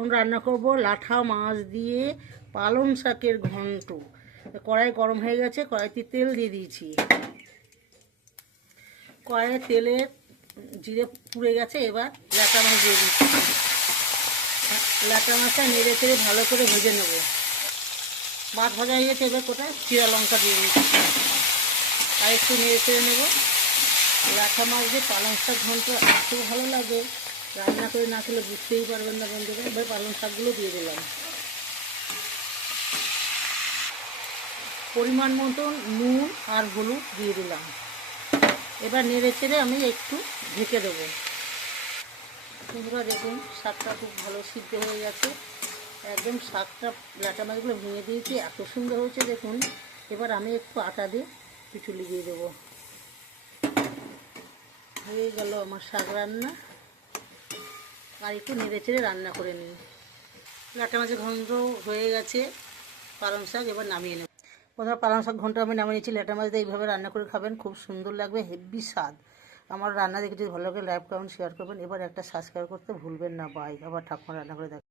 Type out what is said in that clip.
এখন রান্না করব লাঠা মাছ দিয়ে পালং শাকের ঘন্ট। কড়াই গরম হয়ে গেছে, কড়াইতে তেল দিয়ে দিয়েছি। কড়াইয়ে তেলে জিরে পুড়ে গেছে, এবার লাটা মাছ দিয়ে দিচ্ছি। লাটা মাছটা নেড়ে চেড়ে ভালো করে ভেজে নেব। মাছ ভাজা হয়ে গেছে, এবার কোথায় জিরা লঙ্কা দিয়ে দিচ্ছি, আর একটু নেড়ে চেড়ে নেব। লাঠা মাছ দিয়ে পালং শাক ঘন্ট এত ভালো লাগে, রান্না করে না খেলে বুঝতেই পারবেন না বন্ধুরা। এবার পালং শাকগুলো দিয়ে দিলাম। পরিমাণ মতন নুন আর হলুদ দিয়ে দিলাম। এবার নেড়ে চেড়ে আমি একটু ঢেকে দেবো। বন্ধুরা দেখুন, শাকটা খুব ভালো সিদ্ধ হয়ে গেছে। একদম শাকটা লাটা মাছগুলো ভেঙে দিয়েছি, এত সুন্দর হয়েছে দেখুন। এবার আমি একটু আটা দিয়ে কিছু লিখিয়ে দেবো। হয়ে গেল আমার শাক রান্না। আর একটু নেড়ে চেড়ে রান্না করে নিই। লাটা মাছের ঘন্ট হয়ে গেছে, পালং শাক এবার নামিয়ে নেব। প্রথমে পালং শাক ঘন্ট আমি নামিয়ে নিয়েছি। লাটা মাছ দিয়ে এইভাবে রান্না করে খাবেন, খুব সুন্দর লাগবে, হেভি স্বাদ। আমার রান্না দেখে যদি ভালো লাগে লাইক কমেন্ট শেয়ার করবেন। এবার একটা সাবস্ক্রাইব করতে ভুলবেন না। বাই। আবার ঠাকুমা রান্না করে দেখ।